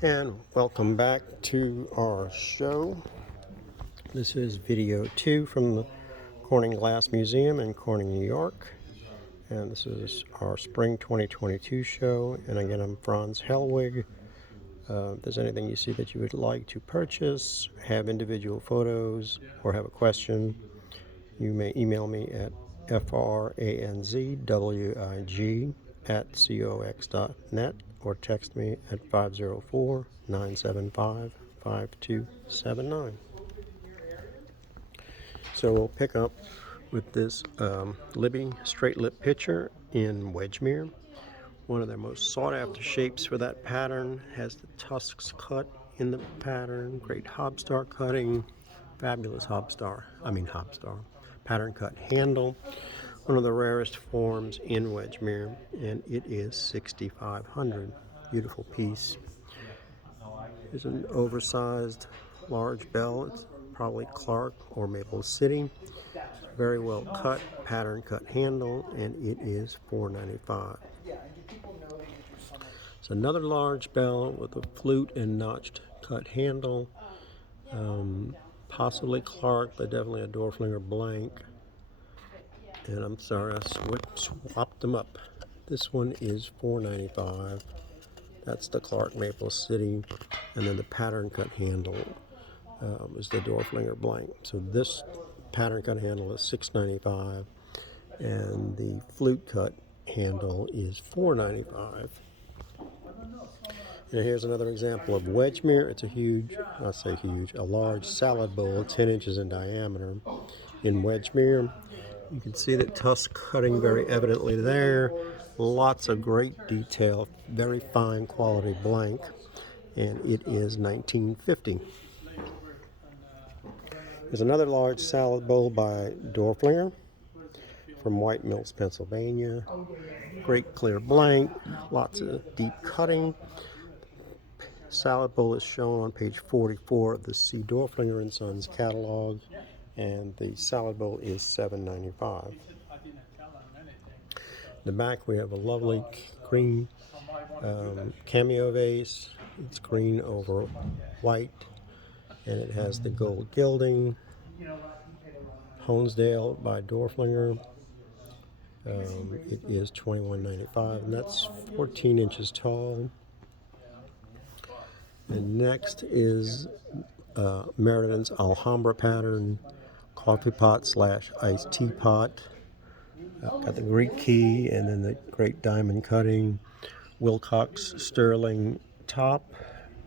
And welcome back to our show. This is video 2 from the Corning Glass Museum in Corning, New York. And this is our spring 2022 show. And again, I'm Franz Hellwig. If there's anything you see that you would like to purchase, have individual photos, or have a question, you may email me at franzwig@cox.net or text me at 504-975-5279. So we'll pick up with this Libbey straight lip pitcher in Wedgmere. One of their most sought after shapes for that pattern. Has the tusks cut in the pattern, great hobstar cutting, fabulous hobstar pattern cut handle. One of the rarest forms in Wedgmere, and it is 6,500. Beautiful piece. Here's an oversized large bell. It's probably Clark or Maple City. Very well cut, pattern cut handle, and it is $4.95. It's another large bell with a flute and notched cut handle. Possibly Clark, but definitely a Dorflinger blank. And I'm sorry, I swapped them up. This one is $4.95. That's the Clark Maple City, and then the pattern cut handle is the Dorflinger blank. So this pattern cut handle is $6.95, and the flute cut handle is $4.95. And here's another example of Wedgmere. It's a large salad bowl, 10 inches in diameter in Wedgmere. You can see that tusk cutting very evidently there. Lots of great detail, very fine quality blank, and it is $19.50. There's another large salad bowl by Dorflinger from White Mills, Pennsylvania. Great clear blank, lots of deep cutting. Salad bowl is shown on page 44 of the C. Dorflinger & Sons catalog, and the salad bowl is $7.95. In the back we have a lovely green cameo vase. It's green over white, and it has the gold gilding. Honesdale by Dorflinger. It is $21.95, and that's 14 inches tall. And next is Merredin's Alhambra pattern coffee pot / iced tea pot. Got the Greek key and then the great diamond cutting. Wilcox sterling top,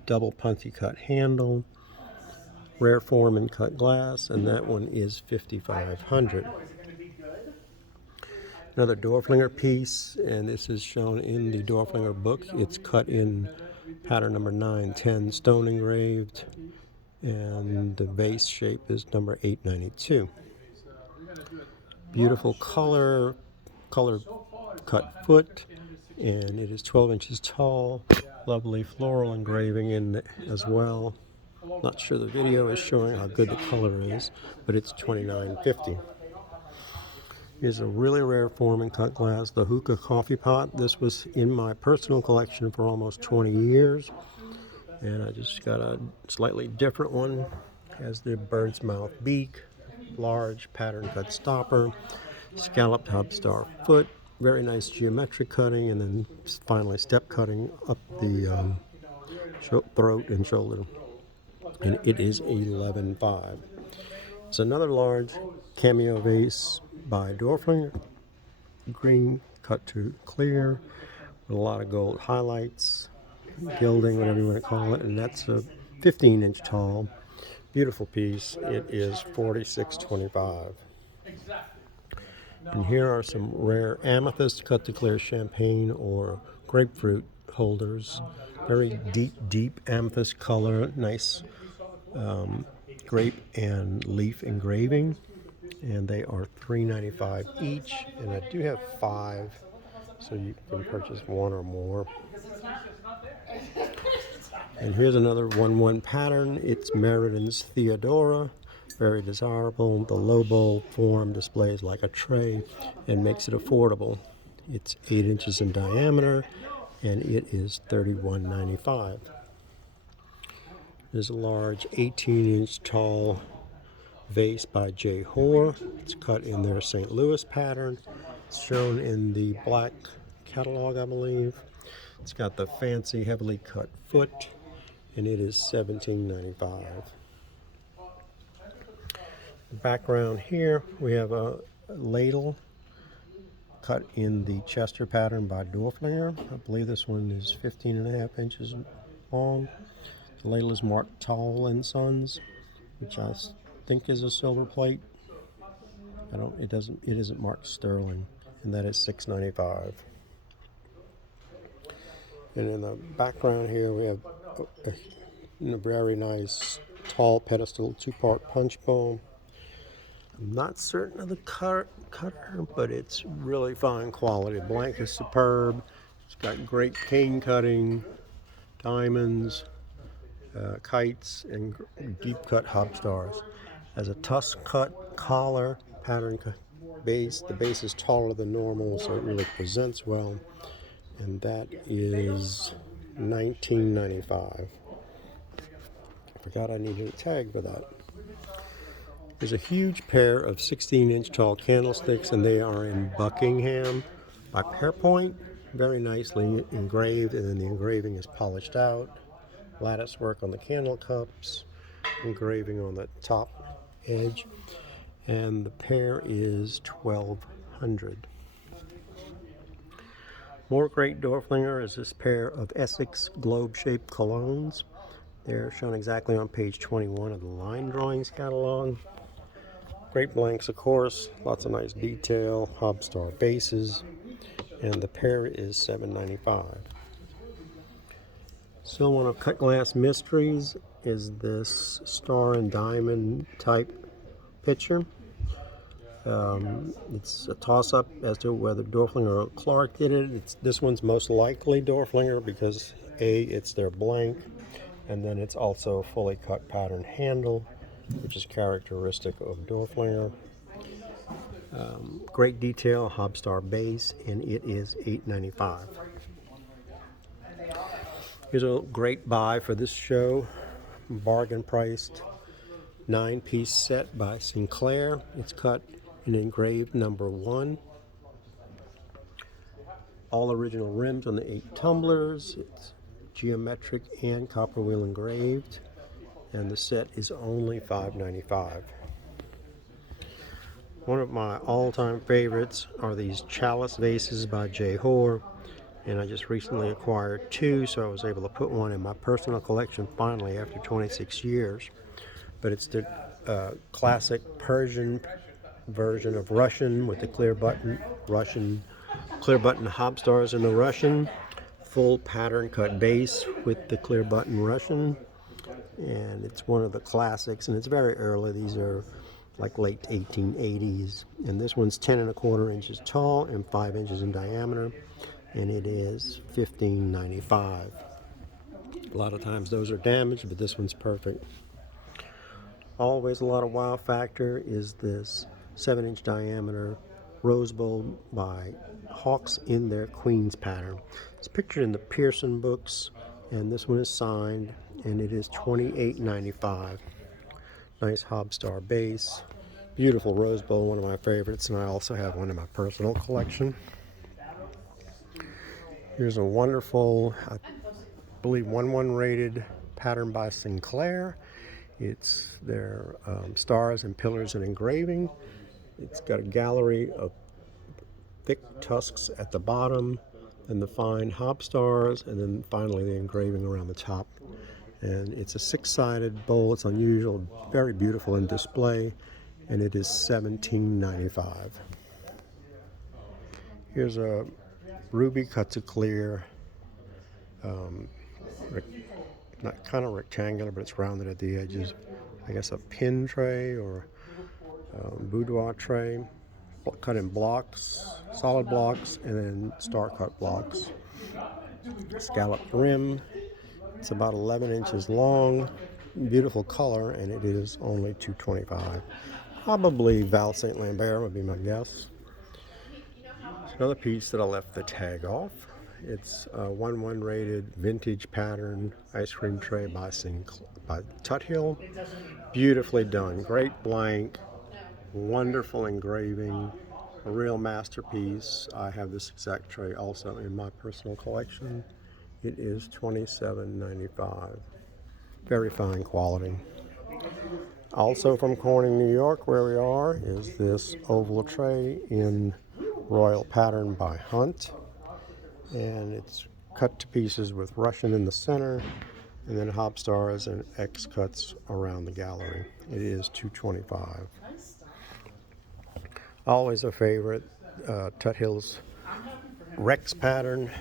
double punchy cut handle, rare form in cut glass, and that one is $5,500. Another Dorflinger piece, and this is shown in the Dorflinger book. It's cut in pattern number 910, stone engraved, and the vase shape is number 892. Beautiful color cut foot, and it is 12 inches tall. Lovely floral engraving in it as well. Not sure the video is showing how good the color is, but it's $29.50. Here's a really rare form in cut glass, the hookah coffee pot. This was in my personal collection for almost 20 years, and I just got a slightly different one. Has the bird's mouth beak, large pattern cut stopper, scalloped hobstar foot, very nice geometric cutting, and then finally step cutting up the throat and shoulder, and it is $11.05. It's another large cameo vase by Dorflinger, green cut to clear with a lot of gold highlights, gilding, whatever you want to call it, and that's a 15-inch tall. Beautiful piece. It is $46.25. And here are some rare amethyst cut to clear champagne or grapefruit holders. Very deep amethyst color, nice grape and leaf engraving, and they are $3.95 each, and I do have 5, so you can purchase one or more. And here's another 1/1 pattern. It's Merredin's Theodora, very desirable. The low bowl form displays like a tray and makes it affordable. It's 8 inches in diameter, and it is $31.95. There's a large 18-inch tall vase by J. Hoare. It's cut in their St. Louis pattern. It's shown in the black catalog, I believe. It's got the fancy, heavily cut foot, and it is $17.95. Background here, we have a ladle cut in the Chester pattern by Dorflinger. I believe this one is 15.5 inches long. The ladle is marked Tall and Sons, which I think is a silver plate. It isn't marked sterling, and that is $6.95. And in the background here, we have a very nice tall pedestal 2-part punch bowl. I'm not certain of the cutter, but it's really fine quality. The blank is superb. It's got great cane cutting, diamonds, kites, and deep cut hob stars. Has a tusk cut collar, pattern base. The base is taller than normal, so it really presents well. And that is $19.95. I forgot I needed a tag for that. There's a huge pair of 16-inch tall candlesticks, and they are in Buckingham by Pearpoint. Very nicely engraved, and then the engraving is polished out. Lattice work on the candle cups, engraving on the top edge, and the pair is $1,200. More great Dorflinger is this pair of Essex globe-shaped colognes. They're shown exactly on page 21 of the line drawings catalog. Great blanks, of course, lots of nice detail, hob star bases, and the pair is $7.95. Still one of Cut Glass Mysteries is this star and diamond type picture. It's a toss-up as to whether Dorflinger or Clark did it. This one's most likely Dorflinger because A, it's their blank, and then it's also a fully cut pattern handle, which is characteristic of Dorflinger. Great detail, hob star base, and it is $8.95. Here's a great buy for this show, bargain priced 9-piece set by Sinclair. It's cut and engraved number 1. All original rims on the 8 tumblers. It's geometric and copper wheel engraved, and the set is only $5.95. One of my all-time favorites are these chalice vases by J. Hoare, and I just recently acquired 2, so I was able to put one in my personal collection finally after 26 years. But it's the classic Persian version of Russian with the clear button hob stars in the Russian, full pattern cut base with the clear button Russian, and it's one of the classics, and it's very early. These are like late 1880s, and this one's 10.25 inches tall and 5 inches in diameter, and it is $15.95. A lot of times those are damaged, but this one's perfect. Always a lot of wow factor is this 7-inch diameter rose bowl by Hawks in their Queen's pattern. It's pictured in the Pearson books, and this one is signed, and it is $28.95. Nice hob star base, beautiful rose bowl, one of my favorites, and I also have one in my personal collection. Here's a wonderful, I believe 1-1 rated pattern by Sinclair. It's their stars and pillars and engraving. It's got a gallery of thick tusks at the bottom, and the fine hob stars, and then finally the engraving around the top. And it's a 6-sided bowl. It's unusual, very beautiful in display, and it is $17.95. Here's a ruby cut to clear, not kind of rectangular, but it's rounded at the edges. I guess a pin tray or boudoir tray, cut in blocks, solid blocks, and then star cut blocks. Scalloped rim. It's about 11 inches long, beautiful color, and it is only $2.25. Probably Val St. Lambert would be my guess. Another piece that I left the tag off It's a 1-1 rated vintage pattern ice cream tray by Tuthill. Beautifully done. Great blank. Wonderful engraving. A real masterpiece. I have this exact tray also in my personal collection. It is $27.95. Very fine quality. Also from Corning, New York, where we are, is this oval tray in royal pattern by Hunt. And it's cut to pieces with Russian in the center, and then hop stars and X cuts around the gallery. It is $2.25. Always a favorite, Tuthill's Rex pattern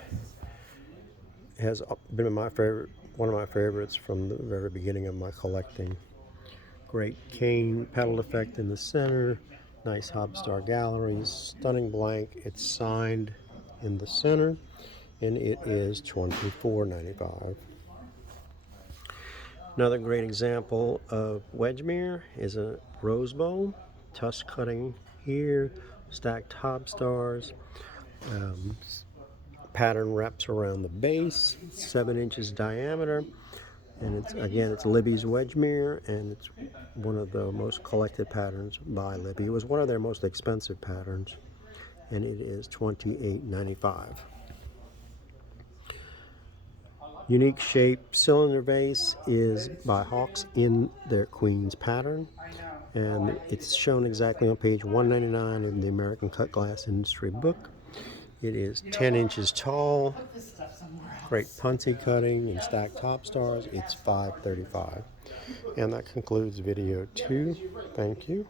has been one of my favorites from the very beginning of my collecting. Great cane pedal effect in the center, nice hop star galleries, stunning blank. It's signed in the center, and it is $24.95. Another great example of Wedgmere is a rose bowl, tusk cutting here, stacked hop stars, pattern wraps around the base, 7 inches diameter, and it's Libby's Wedgmere, and it's one of the most collected patterns by Libby. It was one of their most expensive patterns, and it is $28.95. Unique shape cylinder vase is by Hawks in their Queen's pattern, and it's shown exactly on page 199 in the American Cut Glass Industry book. It is 10 inches tall, great punchy cutting and stacked top stars. It's $5.35. And that concludes video 2. Thank you.